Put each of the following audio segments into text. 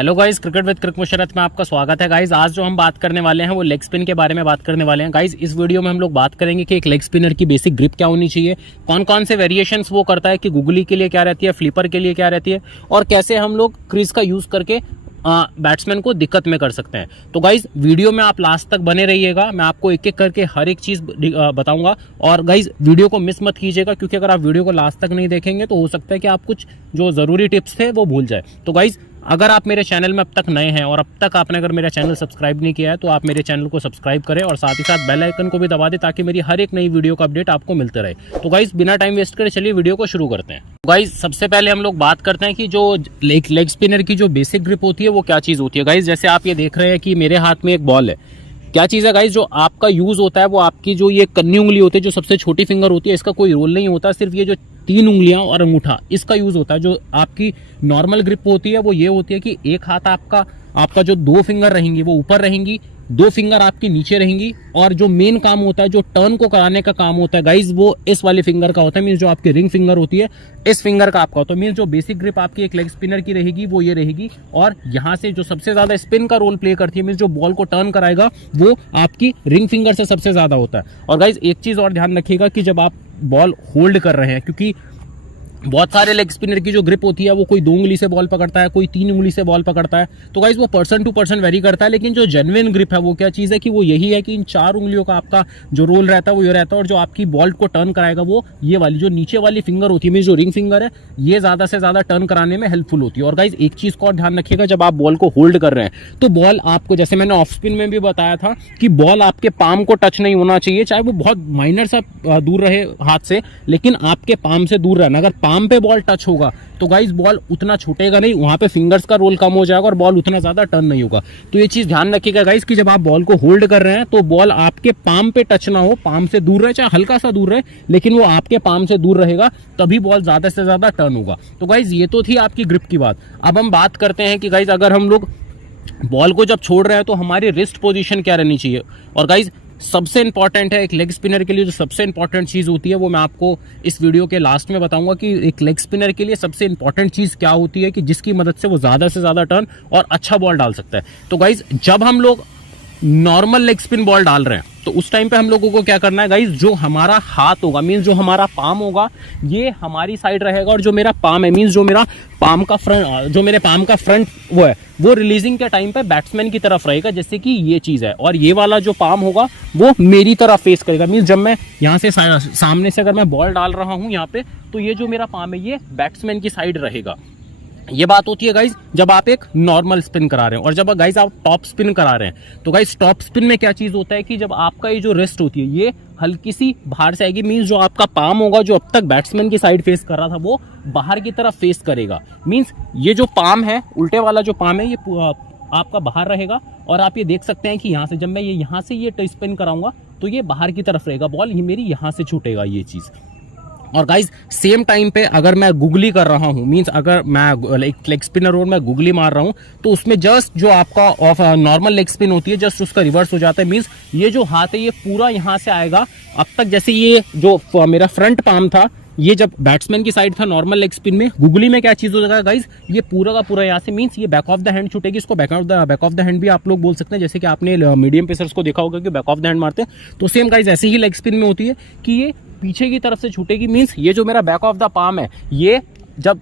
Hello guys, cricket with क्रिक मुशर्रत में आपका स्वागत है। गाइस आज जो हम बात करने वाले हैं वो लेग स्पिन के बारे में बात करने वाले हैं। गाइस इस वीडियो में हम लोग बात करेंगे कि एक लेग स्पिनर की बेसिक ग्रिप क्या होनी चाहिए, कौन कौन से वेरिएशंस वो करता है, कि गुगली के लिए क्या रहती है, फ्लिपर के लिए क्या रहती है, और कैसे हम लोग क्रीज का यूज करके बैट्समैन को दिक्कत में कर सकते हैं। तो गाइज वीडियो में आप लास्ट तक बने रहिएगा, मैं आपको एक एक करके हर एक चीज बताऊंगा। और गाइज वीडियो को मिस मत कीजिएगा, क्योंकि अगर आप वीडियो को लास्ट तक नहीं देखेंगे तो हो सकता है कि आप कुछ जो जरूरी टिप्स थे वो भूल जाए। तो गाइज अगर आप मेरे चैनल में अब तक नए हैं और अब तक आपने अगर मेरा चैनल सब्सक्राइब नहीं किया है तो आप मेरे चैनल को सब्सक्राइब करें और साथ ही साथ बेल आइकन को भी दबा दें, ताकि मेरी हर एक नई वीडियो का अपडेट आपको मिलते रहे। तो गाइज बिना टाइम वेस्ट करे चलिए वीडियो को शुरू करते हैं। गाइज सबसे पहले हम लोग बात करते हैं कि जो लेग स्पिनर की जो बेसिक ग्रिप होती है वो क्या चीज होती है। गाइज जैसे आप ये देख रहे हैं कि मेरे हाथ में एक बॉल है, क्या चीज़ है गाइज, जो आपका यूज होता है वो आपकी जो ये कन्नी उंगली होती है, जो सबसे छोटी फिंगर होती है, इसका कोई रोल नहीं होता। सिर्फ ये जो 3 उंगलियां और अंगूठा, इसका यूज होता है। जो आपकी नॉर्मल ग्रिप होती है वो ये होती है कि एक हाथ आपका जो 2 फिंगर रहेंगी वो ऊपर रहेंगी, 2 फिंगर आपकी नीचे रहेंगी, और जो मेन काम होता है, जो टर्न को कराने का काम होता है गाइज, वो इस वाले फिंगर का होता है। मीन जो आपकी रिंग फिंगर होती है इस फिंगर का आपका होता है। मीन जो बेसिक ग्रिप आपकी एक लेग स्पिनर की रहेगी वो ये रहेगी, और यहाँ से जो सबसे ज्यादा स्पिन का रोल प्ले करती है, मीन जो बॉल को टर्न कराएगा, वो आपकी रिंग फिंगर से सबसे ज्यादा होता है। और गाइज एक चीज और ध्यान रखिएगा कि जब आप बॉल होल्ड कर रहे हैं, क्योंकि बहुत सारे लेग स्पिनर की जो ग्रिप होती है वो कोई 2 उंगली से बॉल पकड़ता है, कोई 3 उंगली से बॉल पकड़ता है, तो गाइज वो पर्सन टू पर्सन वेरी करता है। लेकिन जो जेन्युइन ग्रिप है वो क्या चीज है कि वो यही है कि इन 4 उंगलियों का आपका जो रोल रहता है वो ये रहता है, और जो आपकी बॉल को टर्न कराएगा वो ये वाली जो नीचे वाली फिंगर होती है, मीन जो रिंग फिंगर है, ये ज्यादा से ज्यादा टर्न कराने में हेल्पफुल होती है। और गाइज एक चीज को और ध्यान रखिएगा, जब आप बॉल को होल्ड कर रहे हैं तो बॉल आपको, जैसे मैंने ऑफ स्पिन में भी बताया था, कि बॉल आपके पाम को टच नहीं होना चाहिए, चाहे वो बहुत माइनर सा दूर रहे हाथ से, लेकिन आपके पाम से दूर रहना। अगर पाम पे बॉल टच होगा तो गाइस बॉल उतना छूटेगा नहीं, वहां पे फिंगर्स का रोल कम हो जाएगा और बॉल उतना ज्यादा टर्न नहीं होगा। तो ये चीज ध्यान रखिएगा गाइस कि जब आप बॉल को होल्ड कर रहे हैं तो बॉल आपके पाम पे टच ना हो, पाम से दूर रहे, चाहे हल्का सा दूर रहे, लेकिन वो आपके पाम से दूर रहेगा, तभी बॉल ज्यादा से ज्यादा टर्न होगा। तो गाइस ये तो थी आपकी ग्रिप की बात। अब हम बात करते हैं कि गाइस अगर हम लोग बॉल को जब छोड़ रहे हैं तो हमारी रिस्ट पोजीशन क्या रहनी चाहिए। और गाइस सबसे इंपॉर्टेंट है एक लेग स्पिनर के लिए, जो सबसे इंपॉर्टेंट चीज होती है वो मैं आपको इस वीडियो के लास्ट में बताऊंगा कि एक लेग स्पिनर के लिए सबसे इंपॉर्टेंट चीज क्या होती है, कि जिसकी मदद से वो ज्यादा से ज्यादा टर्न और अच्छा बॉल डाल सकता है। तो गाइज जब हम लोग नॉर्मल लेग स्पिन बॉल डाल रहे हैं तो उस टाइम पे हम लोगों को क्या करना है गाइज, जो हमारा हाथ होगा, मीन्स जो हमारा पाम होगा ये हमारी साइड रहेगा, और जो मेरा पाम है, मीन्स जो मेरा पाम का फ्रंट, जो मेरे पाम का फ्रंट वो है, वो रिलीजिंग के टाइम पे बैट्समैन की तरफ रहेगा, जैसे कि ये चीज है। और ये वाला जो पाम होगा वो मेरी तरफ फेस करेगा, मीन्स जब मैं यहाँ से सामने से अगर मैं बॉल डाल रहा हूँ यहाँ पे, तो ये जो मेरा पाम है ये बैट्समैन की साइड रहेगा। ये बात होती है गाइज जब आप एक नॉर्मल स्पिन करा रहे हैं। और जब गाइज आप टॉप स्पिन करा रहे हैं तो गाइज टॉप स्पिन में क्या चीज होता है कि जब आपका ये जो रिस्ट होती है ये हल्की सी बाहर से आएगी, मींस जो आपका पाम होगा जो अब तक बैट्समैन की साइड फेस कर रहा था वो बाहर की तरफ फेस करेगा। मींस ये जो पाम है, उल्टे वाला जो पाम है, ये आपका बाहर रहेगा। और आप ये देख सकते हैं कि यहाँ से जब मैं ये यहाँ से ये स्पिन कराऊंगा तो ये बाहर की तरफ रहेगा, बॉल ये मेरी यहाँ से छूटेगा ये चीज। और गाइज सेम टाइम पे अगर मैं गुगली कर रहा हूं, मींस अगर मैं लेग स्पिनर और मैं गुगली मार रहा हूं, तो उसमें जस्ट जो आपका ऑफ नॉर्मल लेग स्पिन होती है जस्ट उसका रिवर्स हो जाता है। मींस ये जो हाथ है ये पूरा यहां से आएगा। अब तक जैसे ये जो मेरा फ्रंट पाम था ये जब बैट्समैन की साइड था नॉर्मल लेग स्पिन में, गुगली में क्या चीज हो जाएगा गाइज, ये पूरा का पूरा यहाँ से, मींस ये बैक ऑफ द हैंड छूटेगी। इसको बैक ऑफ द हैंड भी आप लोग बोल सकते हैं, जैसे कि आपने मीडियम पेसर्स को देखा होगा कि बैक ऑफ द हैंड मारते हैं। तो सेम गाइज ऐसे ही लेग स्पिन में होती है कि ये पीछे की तरफ से छूटेगी। मींस ये जो मेरा बैक ऑफ द पाम है ये जब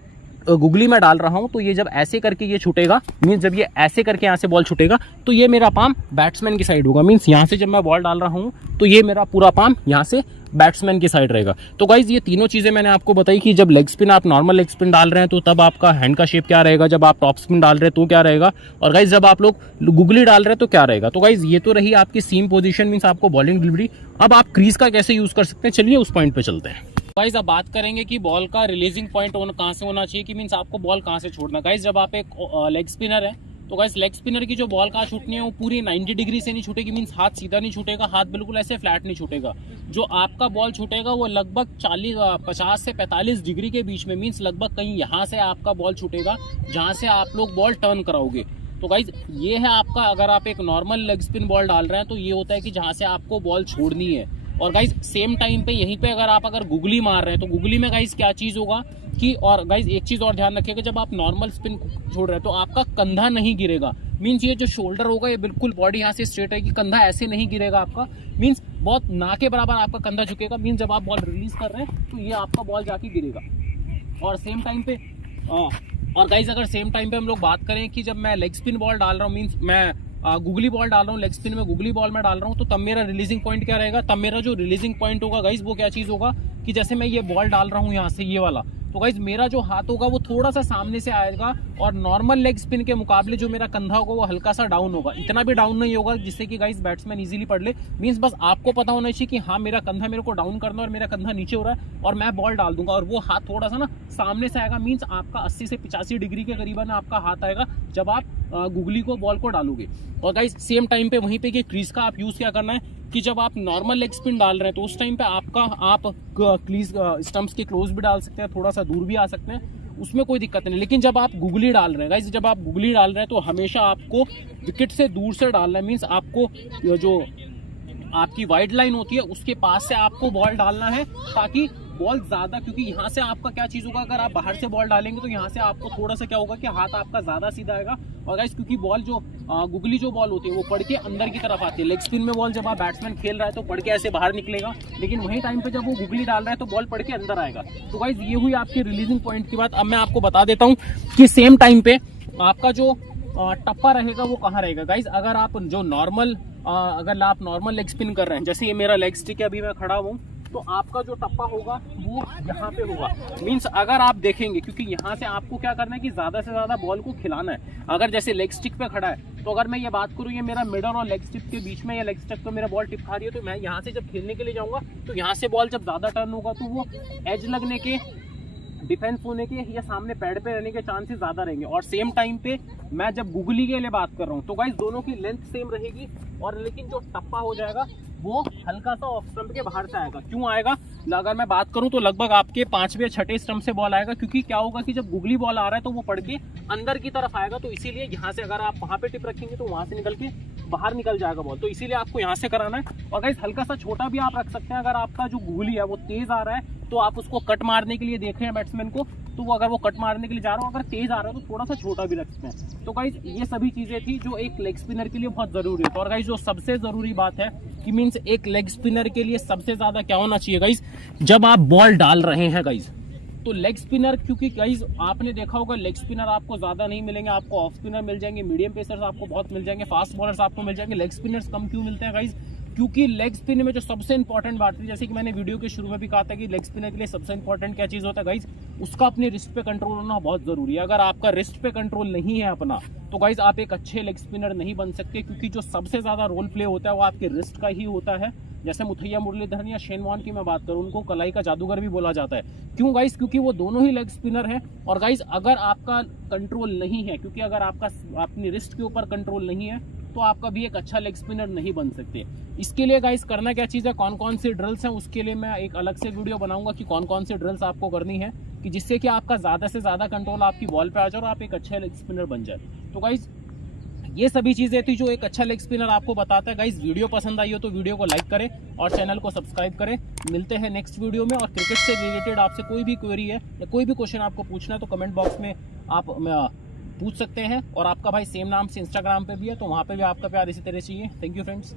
गुगली में डाल रहा हूं तो ये जब ऐसे करके ये छूटेगा, मींस जब ये ऐसे करके यहां से बॉल छूटेगा तो ये मेरा पाम बैट्समैन की साइड होगा। मींस यहां से जब मैं बॉल डाल रहा हूं तो ये मेरा पूरा पाम यहां से बैट्समैन की साइड रहेगा। तो गाइज ये तीनों चीजें मैंने आपको बताई कि जब लेग स्पिन आप नॉर्मल लेग स्पिन डाल रहे हैं तो तब आपका हैंड का शेप क्या रहेगा, जब आप टॉप स्पिन डाल रहे हैं तो क्या रहेगा, और गाइज जब आप लोग गुगली डाल रहे हैं तो क्या रहेगा। तो गाइज ये तो रही आपकी सीम पोजीशन, मींस आपको बॉलिंग डिलीवरी। अब आप क्रीज का कैसे यूज कर सकते हैं, चलिए उस पॉइंट पे चलते हैं। गाइज अब बात करेंगे कि बॉल का रिलीजिंग पॉइंट कहाँ से होना चाहिए, कि मींस आपको बॉल कहाँ से छोड़ना। गाइज जब आप एक लेग स्पिनर है तो गाइस लेग स्पिनर की जो बॉल कहाँ छूटनी है वो पूरी 90 डिग्री से नहीं छूटेगी, मींस हाथ सीधा नहीं छूटेगा, हाथ बिल्कुल ऐसे फ्लैट नहीं छूटेगा। जो आपका बॉल छूटेगा वो लगभग 50 से 45 डिग्री के बीच में, मींस लगभग कहीं यहाँ से आपका बॉल छूटेगा जहाँ से आप लोग बॉल टर्न कराओगे। तो गाइज ये है आपका, अगर आप एक नॉर्मल लेग स्पिन बॉल डाल रहे हैं तो ये होता है कि जहाँ से आपको बॉल छोड़नी है। और गाइज सेम टाइम पे यहीं पे अगर गुगली मार रहे हैं तो गुगली में गाइज क्या चीज होगा कि, और गाइज एक चीज और ध्यान रखिएगा, जब आप नॉर्मल स्पिन छोड़ रहे हैं तो आपका कंधा नहीं गिरेगा। मीन्स ये जो शोल्डर होगा ये बिल्कुल बॉडी यहाँ से स्ट्रेट है कि कंधा ऐसे नहीं गिरेगा आपका, मीन्स बहुत ना के बराबर आपका कंधा झुकेगा। मीन्स जब आप बॉल रिलीज कर रहे हैं तो ये आपका बॉल जाके गिरेगा। और सेम टाइम पे और गाइज अगर सेम टाइम पे हम लोग बात करें कि जब मैं लेग स्पिन बॉल डाल रहा हूँ, मीन्स मैं गुगली बॉल डाल रहा हूँ, लेग स्पिन में गुगली बॉल में डाल रहा हूँ, तो तब मेरा रिलीजिंग पॉइंट क्या रहेगा, तब मेरा जो रिलीजिंग पॉइंट होगा गाइज वो क्या चीज होगा कि जैसे मैं ये बॉल डाल रहा हूँ यहाँ से ये वाला, तो गाइज मेरा जो हाथ होगा वो थोड़ा सा सामने से आएगा और नॉर्मल लेग स्पिन के मुकाबले जो मेरा कंधा होगा वो हल्का सा डाउन होगा, इतना भी डाउन नहीं होगा जिससे कि गाइज बैट्समैन इजीली पढ़ ले। मींस बस आपको पता होना चाहिए कि हाँ मेरा कंधा मेरे को डाउन करना है और मेरा कंधा नीचे हो रहा है और मैं बॉल डाल दूंगा और वो हाथ थोड़ा सा ना सामने से आएगा। मींस आपका 80 से 85 डिग्री के करीबन आपका हाथ आएगा जब आप गुगली को बॉल को डालोगे। और गाइज सेम टाइम पे वहीं पे कि क्रीज का आप यूज क्या करना है कि जब आप नॉर्मल लेग स्पिन डाल रहे हैं तो उस टाइम पे आप क्रीज स्टंप्स के क्लोज भी डाल सकते हैं, थोड़ा सा दूर भी आ सकते हैं, उसमें कोई दिक्कत नहीं। लेकिन जब आप गुगली डाल रहे हैं गाइस, जब आप गुगली डाल रहे हैं तो हमेशा आपको विकेट से दूर से डालना है। मीन्स आपको जो आपकी वाइड लाइन होती है उसके पास से आपको बॉल डालना है ताकि बॉल ज्यादा, क्योंकि यहाँ से आपका क्या चीज होगा, अगर आप बाहर से बॉल डालेंगे तो यहाँ से आपको थोड़ा सा क्या होगा कि हाथ आपका ज्यादा सीधा आएगा। और गाइस क्योंकि बॉल जो गुगली जो बॉल होती है वो पड़ के अंदर की तरफ आती है। लेग स्पिन में बॉल जब आप बैट्समैन खेल रहा है तो पड़ के ऐसे बाहर निकलेगा, लेकिन वही टाइम पे जब वो गुगली डाल रहा है तो बॉल पड़ के अंदर आएगा। तो गाइस ये हुई आपकी रिलीजिंग पॉइंट की बात। अब मैं आपको बता देता हूँ कि सेम टाइम पे आपका जो टप्पा रहेगा वो कहाँ रहेगा। गाइस अगर आप जो नॉर्मल लेग स्पिन कर रहे हैं, जैसे ये मेरा लेग स्टिक है, अभी मैं खड़ा हूँ, तो आपका जो टप्पा होगा वो यहाँ पे होगा। मींस अगर आप देखेंगे, क्योंकि यहाँ से आपको क्या करना है कि ज्यादा से ज्यादा बॉल को खिलाना है। अगर जैसे लेग स्टिक पे खड़ा है तो अगर मैं ये बात करूँ, ये मेरा मिडल और लेग स्टिक के बीच में या लेग स्टिक पे मेरा बॉल टिप खा रही है, तो मैं यहाँ से जब खेलने के लिए जाऊंगा तो यहाँ से बॉल जब ज्यादा टर्न होगा तो वो एज लगने के, डिफेंस होने के या सामने पैड पे रहने के चांसेस ज्यादा रहेंगे। और सेम टाइम पे मैं जब गुगली के लिए बात कर रहा हूँ तो गाइस दोनों की लेंथ सेम रहेगी, और लेकिन जो टप्पा हो जाएगा वो हल्का सा ऑफ स्टंप के बाहर से आएगा। क्यों आएगा, अगर मैं बात करूं तो लगभग आपके 5वें या 6ठे स्टंप से बॉल आएगा, क्योंकि क्या होगा कि जब गुगली बॉल आ रहा है तो वो पड़ के अंदर की तरफ आएगा, तो इसीलिए यहाँ से अगर आप वहां पे टिप रखेंगे तो वहां से निकल के बाहर निकल जाएगा बॉल, तो इसीलिए आपको यहाँ से कराना है। और गाइस हल्का सा छोटा भी आप रख सकते हैं, अगर आपका जो गुगली है वो तेज आ रहा है तो आप उसको कट मारने के लिए देख रहे हैं बैट्समैन को, तो वो अगर वो कट मारने के लिए जा रहा हो, अगर तेज आ रहा है तो थोड़ा सा छोटा भी रख सकते हैं। तो गाइस ये सभी चीजें थी जो एक लेग स्पिनर के लिए बहुत जरूरी है। और गाइस जो सबसे जरूरी बात है कि मीन्स एक लेग स्पिनर के लिए सबसे ज्यादा क्या होना चाहिए गाइस, जब आप बॉल डाल रहे हैं गाइस, तो लेग स्पिनर, क्योंकि गाइस आपने देखा होगा लेग स्पिनर आपको ज्यादा नहीं मिलेंगे, आपको ऑफ स्पिनर मिल जाएंगे, मीडियम पेसर्स आपको बहुत मिल जाएंगे, फास्ट बॉलर्स आपको मिल जाएंगे। लेग स्पिनर्स कम क्यों मिलते हैं गाइस, क्योंकि लेग स्पिन में जो सबसे इंपॉर्टेंट बात थी, जैसे कि मैंने वीडियो के शुरू में भी कहा था कि लेग स्पिनर के लिए सबसे इंपॉर्टेंट क्या चीज होता है गाइस, उसका अपने रिस्ट पे कंट्रोल होना बहुत जरूरी है। अगर आपका रिस्ट पे कंट्रोल नहीं है अपना, तो गाइस आप एक अच्छे लेग स्पिनर नहीं बन सकते, क्योंकि जो सबसे ज्यादा रोल प्ले होता है वो आपके रिस्ट का ही होता है। जैसे मुथैया मुरलीधरन या शेन वॉर्न की मैं बात करूं, उनको कलाई का जादूगर भी बोला जाता है। क्यों गाइस, क्योंकि वो दोनों ही लेग स्पिनर हैं। और गाइस अगर आपका कंट्रोल नहीं है, क्योंकि अगर आपका अपनी रिस्ट के ऊपर कंट्रोल नहीं है तो आप कभी एक अच्छा लेग स्पिनर नहीं बन सकते। इसके लिए गाइस करना क्या चीज़ है, कौन कौन से ड्रिल्स हैं, उसके लिए मैं एक अलग से वीडियो बनाऊंगा कि कौन कौन से ड्रिल्स आपको करनी है, कि जिससे कि आपका ज़्यादा से ज़्यादा कंट्रोल आपकी बॉल पे आ जाए और आप एक अच्छा लेग स्पिनर बन जाए। तो गाइस ये सभी चीज़ें थी जो एक अच्छा लेग स्पिनर आपको बताता है। गाइस वीडियो पसंद आई हो तो वीडियो को लाइक करें और चैनल को सब्सक्राइब करें। मिलते हैं नेक्स्ट वीडियो में। और क्रिकेट से रिलेटेड आपसे कोई भी क्वेरी है या कोई भी क्वेश्चन आपको पूछना है तो कमेंट बॉक्स में आप पूछ सकते हैं। और आपका भाई सेम नाम से इंस्टाग्राम पे भी है, तो वहाँ पे भी आपका प्यार इसी तरह चाहिए। Thank you friends.